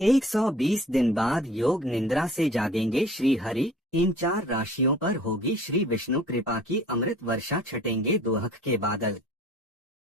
120 दिन बाद योग निद्रा से जागेंगे श्री हरि। इन 4 राशियों पर होगी श्री विष्णु कृपा की अमृत वर्षा, छटेंगे दुहक के बादल।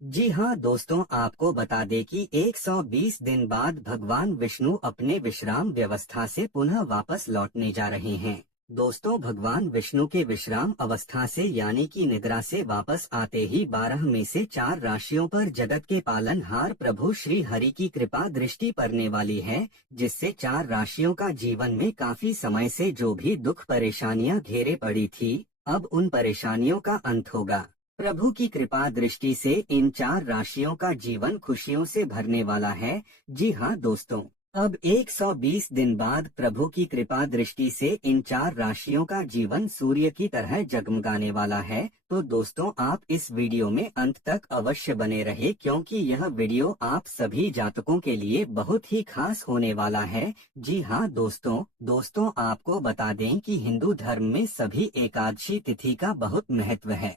जी हाँ दोस्तों, आपको बता दें कि 120 दिन बाद भगवान विष्णु अपने विश्राम व्यवस्था से पुनः वापस लौटने जा रहे हैं। दोस्तों, भगवान विष्णु के विश्राम अवस्था से यानी कि निद्रा से वापस आते ही 12 में से 4 राशियों पर जगत के पालनहार प्रभु श्री हरि की कृपा दृष्टि पड़ने वाली है, जिससे 4 राशियों का जीवन में काफी समय से जो भी दुख परेशानियां घेरे पड़ी थी, अब उन परेशानियों का अंत होगा। प्रभु की कृपा दृष्टि से इन 4 राशियों का जीवन खुशियों से भरने वाला है। जी हाँ दोस्तों, अब 120 दिन बाद प्रभु की कृपा दृष्टि से इन 4 राशियों का जीवन सूर्य की तरह जगमगाने वाला है। तो दोस्तों, आप इस वीडियो में अंत तक अवश्य बने रहे, क्योंकि यह वीडियो आप सभी जातकों के लिए बहुत ही खास होने वाला है। जी हाँ दोस्तों आपको बता दें कि हिंदू धर्म में सभी एकादशी तिथि का बहुत महत्व है,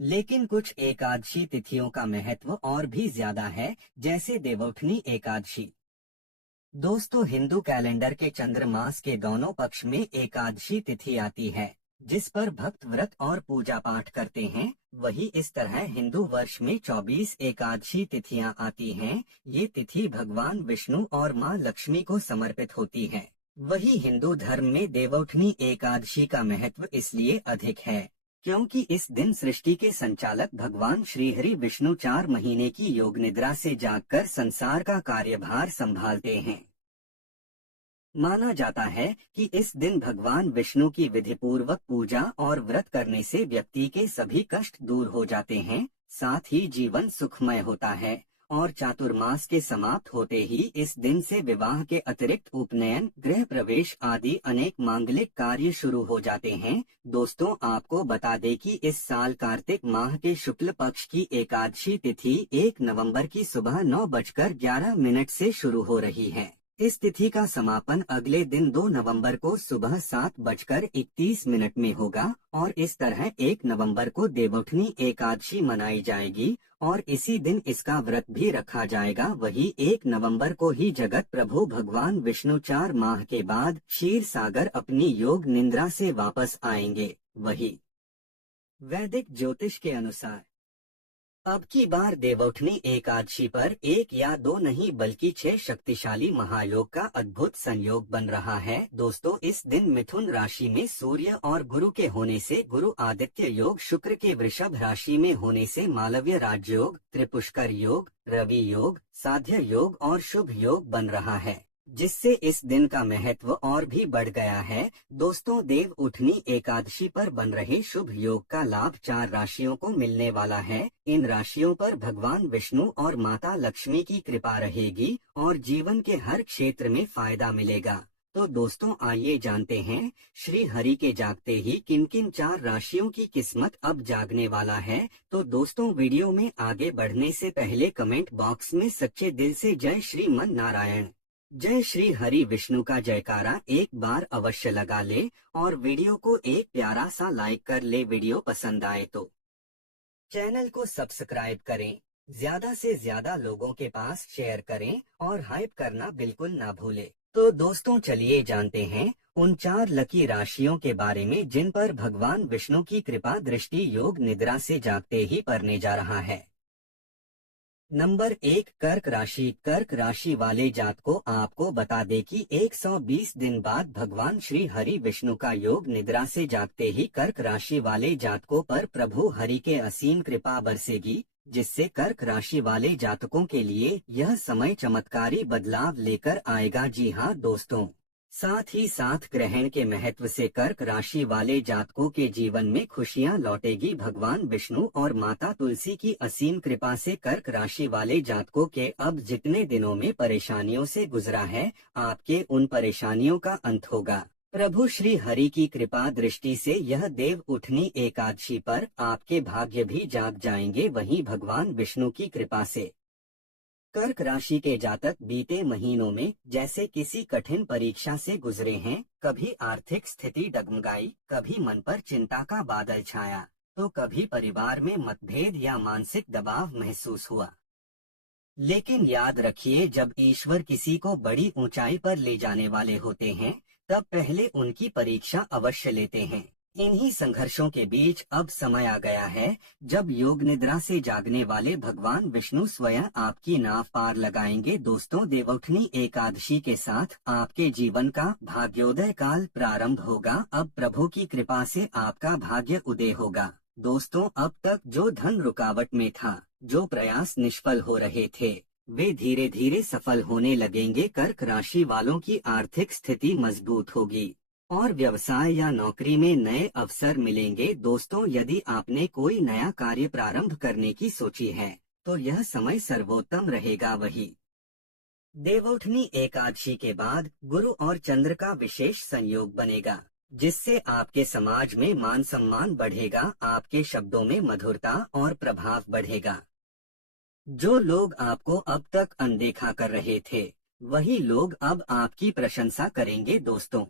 लेकिन कुछ एकादशी तिथियों का महत्व और भी ज्यादा है, जैसे देवउठनी एकादशी। दोस्तों, हिंदू कैलेंडर के चंद्रमास के दोनों पक्ष में एकादशी तिथि आती है, जिस पर भक्त व्रत और पूजा पाठ करते हैं। वही इस तरह हिंदू वर्ष में 24 एकादशी तिथियां आती हैं। ये तिथि भगवान विष्णु और मां लक्ष्मी को समर्पित होती है। वही हिंदू धर्म में देवउठनी एकादशी का महत्व इसलिए अधिक है, क्योंकि इस दिन सृष्टि के संचालक भगवान श्रीहरि विष्णु 4 महीने की योग निद्रा से जागकर संसार का कार्यभार संभालते हैं। माना जाता है कि इस दिन भगवान विष्णु की विधिपूर्वक पूजा और व्रत करने से व्यक्ति के सभी कष्ट दूर हो जाते हैं, साथ ही जीवन सुखमय होता है। और चातुर्मास के समाप्त होते ही इस दिन से विवाह के अतिरिक्त उपनयन, गृह प्रवेश आदि अनेक मांगलिक कार्य शुरू हो जाते हैं। दोस्तों, आपको बता दें कि इस साल कार्तिक माह के शुक्ल पक्ष की एकादशी तिथि 1 नवंबर की सुबह 9:11 से शुरू हो रही है। इस तिथि का समापन अगले दिन 2 नवंबर को सुबह 7:31 में होगा और इस तरह 1 नवंबर को देवउठनी एकादशी मनाई जाएगी और इसी दिन इसका व्रत भी रखा जाएगा। वही 1 नवंबर को ही जगत प्रभु भगवान विष्णु 4 माह के बाद क्षीर सागर अपनी योग निद्रा से वापस आएंगे। वही वैदिक ज्योतिष के अनुसार अब की बार देवउठनी एकादशी पर 1 या 2 नहीं बल्कि 6 शक्तिशाली महायोग का अद्भुत संयोग बन रहा है। दोस्तों, इस दिन मिथुन राशि में सूर्य और गुरु के होने से गुरु आदित्य योग, शुक्र के वृषभ राशि में होने से मालव्य राजयोग, त्रिपुष्कर योग, रवि योग, साध्य योग और शुभ योग बन रहा है, जिससे इस दिन का महत्व और भी बढ़ गया है। दोस्तों, देव उठनी एकादशी पर बन रहे शुभ योग का लाभ 4 राशियों को मिलने वाला है। इन राशियों पर भगवान विष्णु और माता लक्ष्मी की कृपा रहेगी और जीवन के हर क्षेत्र में फायदा मिलेगा। तो दोस्तों, आइए जानते हैं श्री हरि के जागते ही किन किन 4 राशियों की किस्मत अब जागने वाला है। तो दोस्तों, वीडियो में आगे बढ़ने से पहले कमेंट बॉक्स में सच्चे दिल से जय श्रीमन नारायण, जय श्री हरि विष्णु का जयकारा एक बार अवश्य लगा ले और वीडियो को एक प्यारा सा लाइक कर ले। वीडियो पसंद आए तो चैनल को सब्सक्राइब करें, ज्यादा से ज्यादा लोगों के पास शेयर करें और हाइप करना बिल्कुल ना भूले। तो दोस्तों, चलिए जानते हैं उन 4 लकी राशियों के बारे में जिन पर भगवान विष्णु की कृपा दृष्टि योग निद्रा से जागते ही पड़ने जा रहा है। नंबर 1, कर्क राशि। कर्क राशि वाले जातकों, आपको बता दें कि 120 दिन बाद भगवान श्री हरि विष्णु का योग निद्रा से जागते ही कर्क राशि वाले जातकों पर प्रभु हरि के असीम कृपा बरसेगी, जिससे कर्क राशि वाले जातकों के लिए यह समय चमत्कारी बदलाव लेकर आएगा। जी हाँ दोस्तों, साथ ही साथ ग्रहण के महत्व से कर्क राशि वाले जातकों के जीवन में खुशियां लौटेगी। भगवान विष्णु और माता तुलसी की असीम कृपा से कर्क राशि वाले जातकों के अब जितने दिनों में परेशानियों से गुजरा है, आपके उन परेशानियों का अंत होगा। प्रभु श्री हरि की कृपा दृष्टि से यह देव उठनी एकादशी पर आपके भाग्य भी जाग जाएंगे। वहीं भगवान विष्णु की कृपा से कर्क राशि के जातक बीते महीनों में जैसे किसी कठिन परीक्षा से गुजरे हैं। कभी आर्थिक स्थिति डगमगाई, कभी मन पर चिंता का बादल छाया, तो कभी परिवार में मतभेद या मानसिक दबाव महसूस हुआ। लेकिन याद रखिए, जब ईश्वर किसी को बड़ी ऊंचाई पर ले जाने वाले होते हैं, तब पहले उनकी परीक्षा अवश्य लेते हैं। इन्हीं संघर्षों के बीच अब समय आ गया है, जब योग निद्रा से जागने वाले भगवान विष्णु स्वयं आपकी नाव पार लगाएंगे। दोस्तों, देवउठनी एकादशी के साथ आपके जीवन का भाग्योदय काल प्रारंभ होगा। अब प्रभु की कृपा से आपका भाग्य उदय होगा। दोस्तों, अब तक जो धन रुकावट में था, जो प्रयास निष्फल हो रहे थे, वे धीरे धीरे सफल होने लगेंगे। कर्क राशि वालों की आर्थिक स्थिति मजबूत होगी और व्यवसाय या नौकरी में नए अवसर मिलेंगे। दोस्तों, यदि आपने कोई नया कार्य प्रारंभ करने की सोची है, तो यह समय सर्वोत्तम रहेगा। वही देवउठनी एकादशी के बाद गुरु और चंद्र का विशेष संयोग बनेगा, जिससे आपके समाज में मान सम्मान बढ़ेगा, आपके शब्दों में मधुरता और प्रभाव बढ़ेगा। जो लोग आपको अब तक अनदेखा कर रहे थे, वही लोग अब आपकी प्रशंसा करेंगे। दोस्तों,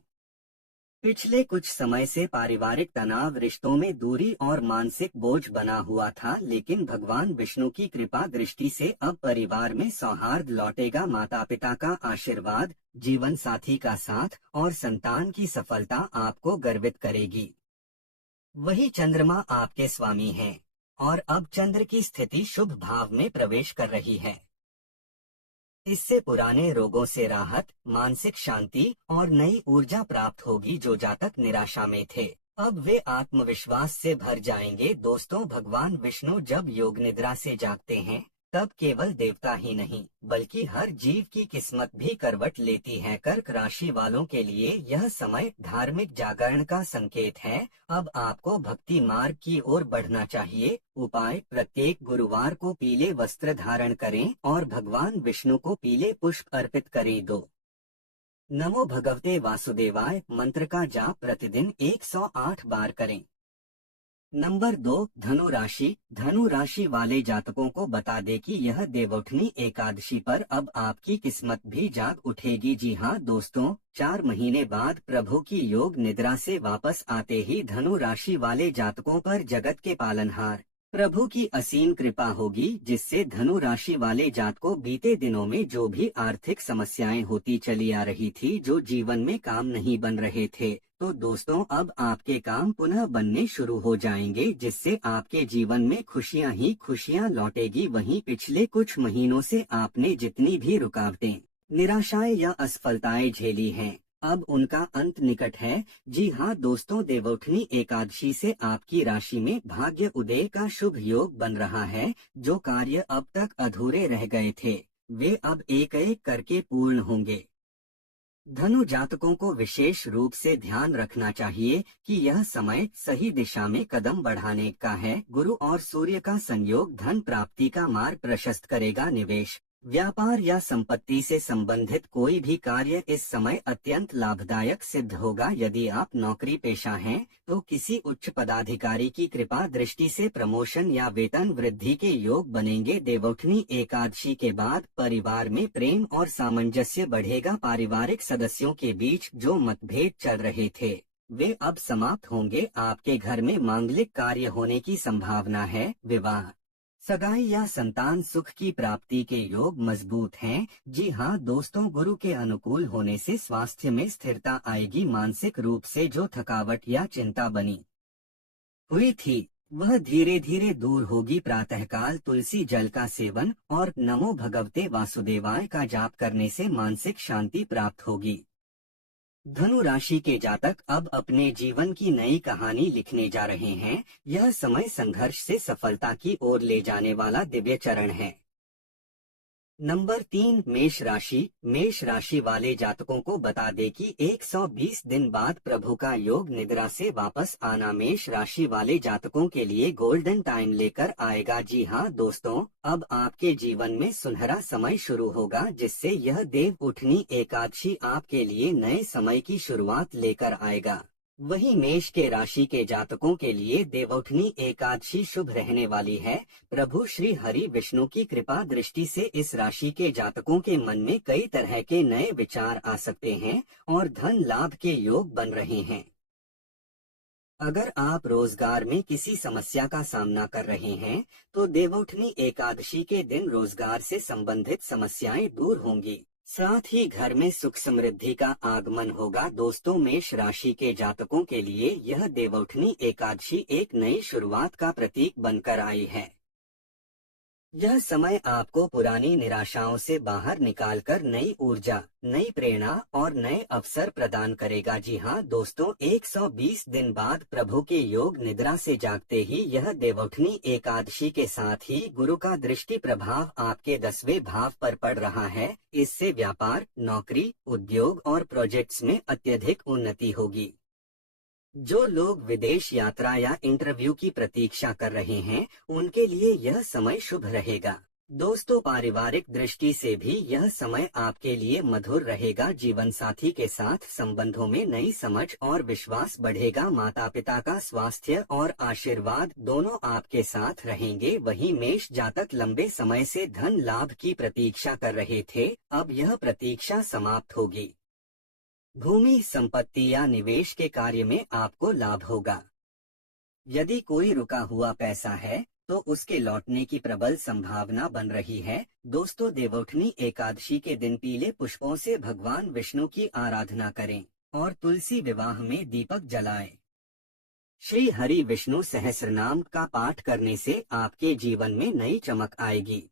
पिछले कुछ समय से पारिवारिक तनाव, रिश्तों में दूरी और मानसिक बोझ बना हुआ था, लेकिन भगवान विष्णु की कृपा दृष्टि से अब परिवार में सौहार्द लौटेगा। माता पिता का आशीर्वाद, जीवन साथी का साथ और संतान की सफलता आपको गर्वित करेगी। वही चंद्रमा आपके स्वामी हैं और अब चंद्र की स्थिति शुभ भाव में प्रवेश कर रही है। इससे पुराने रोगों से राहत, मानसिक शांति और नई ऊर्जा प्राप्त होगी। जो जातक निराशा में थे, अब वे आत्मविश्वास से भर जाएंगे। दोस्तों, भगवान विष्णु जब योग निद्रा से जागते हैं, तब केवल देवता ही नहीं, बल्कि हर जीव की किस्मत भी करवट लेती है। कर्क राशि वालों के लिए यह समय धार्मिक जागरण का संकेत है। अब आपको भक्ति मार्ग की ओर बढ़ना चाहिए। उपाय: प्रत्येक गुरुवार को पीले वस्त्र धारण करें और भगवान विष्णु को पीले पुष्प अर्पित करें। 2. नमो भगवते वासुदेवाय मंत्र का जाप प्रतिदिन 108 बार करें। नंबर 2, धनु राशि। धनु राशि वाले जातकों को बता दें कि यह देवउठनी एकादशी पर अब आपकी किस्मत भी जाग उठेगी। जी हाँ दोस्तों, 4 महीने बाद प्रभु की योग निद्रा से वापस आते ही धनु राशि वाले जातकों पर जगत के पालनहार प्रभु की असीम कृपा होगी, जिससे धनु राशि वाले जातकों बीते दिनों में जो भी आर्थिक समस्याएं होती चली आ रही थी, जो जीवन में काम नहीं बन रहे थे, तो दोस्तों अब आपके काम पुनः बनने शुरू हो जाएंगे, जिससे आपके जीवन में खुशियां ही खुशियां लौटेगी। वहीं पिछले कुछ महीनों से आपने जितनी भी रुकावटें, निराशाएं या असफलताएं झेली हैं, अब उनका अंत निकट है। जी हाँ दोस्तों, देवउठनी एकादशी से आपकी राशि में भाग्य उदय का शुभ योग बन रहा है। जो कार्य अब तक अधूरे रह गए थे, वे अब एक एक करके पूर्ण होंगे। धनु जातकों को विशेष रूप से ध्यान रखना चाहिए कि यह समय सही दिशा में कदम बढ़ाने का है। गुरु और सूर्य का संयोग धन प्राप्ति का मार्ग प्रशस्त करेगा। निवेश, व्यापार या संपत्ति से संबंधित कोई भी कार्य इस समय अत्यंत लाभदायक सिद्ध होगा। यदि आप नौकरी पेशा हैं, तो किसी उच्च पदाधिकारी की कृपा दृष्टि से प्रमोशन या वेतन वृद्धि के योग बनेंगे। देवउठनी एकादशी के बाद परिवार में प्रेम और सामंजस्य बढ़ेगा। पारिवारिक सदस्यों के बीच जो मतभेद चल रहे थे, वे अब समाप्त होंगे। आपके घर में मांगलिक कार्य होने की संभावना है। विवाह, सगाई या संतान सुख की प्राप्ति के योग मजबूत हैं। जी हाँ दोस्तों, गुरु के अनुकूल होने से स्वास्थ्य में स्थिरता आएगी। मानसिक रूप से जो थकावट या चिंता बनी हुई थी, वह धीरे धीरे दूर होगी। प्रातःकाल तुलसी जल का सेवन और नमो भगवते वासुदेवाय का जाप करने से मानसिक शांति प्राप्त होगी। धनु राशि के जातक अब अपने जीवन की नई कहानी लिखने जा रहे हैं। यह समय संघर्ष से सफलता की ओर ले जाने वाला दिव्य चरण है। नंबर 3, मेष राशि। मेष राशि वाले जातकों को बता दे कि 120 दिन बाद प्रभु का योग निद्रा से वापस आना मेष राशि वाले जातकों के लिए गोल्डन टाइम लेकर आएगा। जी हाँ दोस्तों, अब आपके जीवन में सुनहरा समय शुरू होगा, जिससे यह देव उठनी एकादशी आपके लिए नए समय की शुरुआत लेकर आएगा। वहीं मेष के राशि के जातकों के लिए देवउठनी एकादशी शुभ रहने वाली है। प्रभु श्री हरि विष्णु की कृपा दृष्टि से इस राशि के जातकों के मन में कई तरह के नए विचार आ सकते हैं और धन लाभ के योग बन रहे हैं। अगर आप रोजगार में किसी समस्या का सामना कर रहे हैं, तो देवउठनी एकादशी के दिन रोजगार से संबंधित समस्याएं दूर होंगी। साथ ही घर में सुख समृद्धि का आगमन होगा। दोस्तों, मेष राशि के जातकों के लिए यह देवउठनी एकादशी एक नई शुरुआत का प्रतीक बनकर आई है। यह समय आपको पुरानी निराशाओं से बाहर निकालकर नई ऊर्जा, नई प्रेरणा और नए अवसर प्रदान करेगा। जी हाँ दोस्तों, 120 दिन बाद प्रभु के योग निद्रा से जागते ही यह देवउठनी एकादशी के साथ ही गुरु का दृष्टि प्रभाव आपके 10वें भाव पर पड़ रहा है। इससे व्यापार, नौकरी, उद्योग और प्रोजेक्ट्स में अत्यधिक उन्नति होगी। जो लोग विदेश यात्रा या इंटरव्यू की प्रतीक्षा कर रहे हैं, उनके लिए यह समय शुभ रहेगा। दोस्तों, पारिवारिक दृष्टि से भी यह समय आपके लिए मधुर रहेगा। जीवन साथी के साथ संबंधों में नई समझ और विश्वास बढ़ेगा। माता पिता का स्वास्थ्य और आशीर्वाद दोनों आपके साथ रहेंगे। वहीं मेष जातक लंबे समय से धन लाभ की प्रतीक्षा कर रहे थे, अब यह प्रतीक्षा समाप्त होगी। भूमि, संपत्ति या निवेश के कार्य में आपको लाभ होगा। यदि कोई रुका हुआ पैसा है, तो उसके लौटने की प्रबल संभावना बन रही है। दोस्तों, देवउठनी एकादशी के दिन पीले पुष्पों से भगवान विष्णु की आराधना करें और तुलसी विवाह में दीपक जलाएं। श्री हरि विष्णु सहस्रनाम का पाठ करने से आपके जीवन में नई चमक आएगी।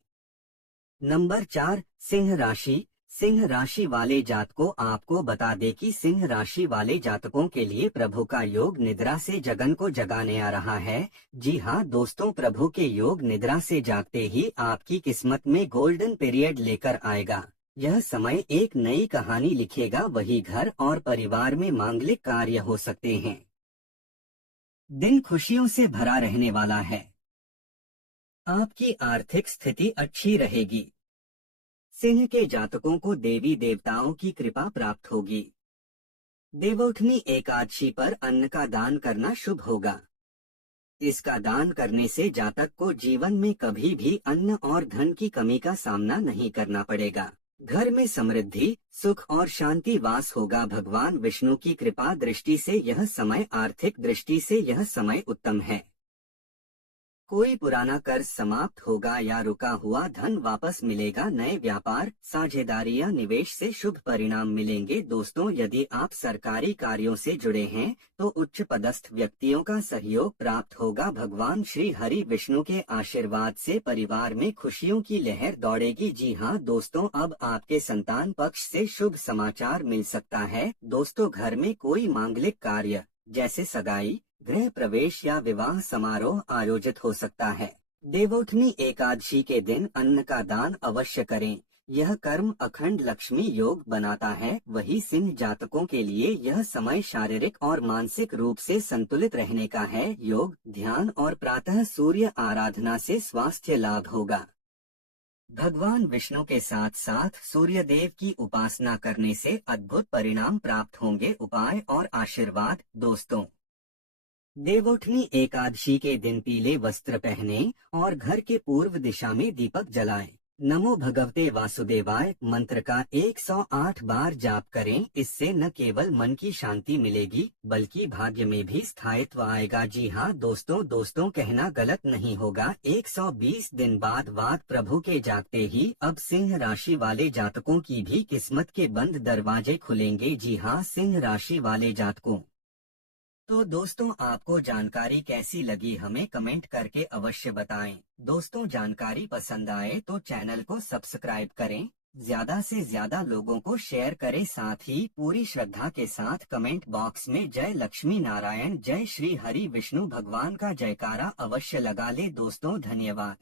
नंबर 4, सिंह राशि। सिंह राशि वाले जातकों, आपको बता दें कि सिंह राशि वाले जातकों के लिए प्रभु का योग निद्रा से जगन को जगाने आ रहा है। जी हाँ दोस्तों, प्रभु के योग निद्रा से जागते ही आपकी किस्मत में गोल्डन पीरियड लेकर आएगा। यह समय एक नई कहानी लिखेगा। वही घर और परिवार में मांगलिक कार्य हो सकते हैं। दिन खुशियों से भरा रहने वाला है। आपकी आर्थिक स्थिति अच्छी रहेगी। सिंह के जातकों को देवी देवताओं की कृपा प्राप्त होगी। देवउठनी एकादशी पर अन्न का दान करना शुभ होगा। इसका दान करने से जातक को जीवन में कभी भी अन्न और धन की कमी का सामना नहीं करना पड़ेगा। घर में समृद्धि, सुख और शांति वास होगा। भगवान विष्णु की कृपा दृष्टि से यह समय, आर्थिक दृष्टि से यह समय उत्तम है। कोई पुराना कर्ज समाप्त होगा या रुका हुआ धन वापस मिलेगा। नए व्यापार, साझेदारी या निवेश से शुभ परिणाम मिलेंगे। दोस्तों, यदि आप सरकारी कार्यों से जुड़े हैं, तो उच्च पदस्थ व्यक्तियों का सहयोग प्राप्त होगा। भगवान श्री हरि विष्णु के आशीर्वाद से परिवार में खुशियों की लहर दौड़ेगी। जी हाँ दोस्तों, अब आपके संतान पक्ष से शुभ समाचार मिल सकता है। दोस्तों, घर में कोई मांगलिक कार्य जैसे सगाई, गृह प्रवेश या विवाह समारोह आयोजित हो सकता है। देवउठनी एकादशी के दिन अन्न का दान अवश्य करें। यह कर्म अखंड लक्ष्मी योग बनाता है। वही सिंह जातकों के लिए यह समय शारीरिक और मानसिक रूप से संतुलित रहने का है। योग, ध्यान और प्रातः सूर्य आराधना से स्वास्थ्य लाभ होगा। भगवान विष्णु के साथ साथ सूर्य देव की उपासना करने से अद्भुत परिणाम प्राप्त होंगे। उपाय और आशीर्वाद। दोस्तों, देवउठनी एकादशी के दिन पीले वस्त्र पहने और घर के पूर्व दिशा में दीपक जलाएं। नमो भगवते वासुदेवाय मंत्र का 108 बार जाप करें। इससे न केवल मन की शांति मिलेगी, बल्कि भाग्य में भी स्थायित्व आएगा। जी हाँ दोस्तों, कहना गलत नहीं होगा। 120 दिन बाद प्रभु के जागते ही अब सिंह राशि वाले जातकों की भी किस्मत के बंद दरवाजे खुलेंगे। जी हाँ, सिंह राशि वाले जातकों। तो दोस्तों, आपको जानकारी कैसी लगी हमें कमेंट करके अवश्य बताएं। दोस्तों, जानकारी पसंद आए तो चैनल को सब्सक्राइब करें, ज्यादा से ज्यादा लोगों को शेयर करें। साथ ही पूरी श्रद्धा के साथ कमेंट बॉक्स में जय लक्ष्मी नारायण, जय श्री हरि विष्णु भगवान का जयकारा अवश्य लगा ले। दोस्तों, धन्यवाद।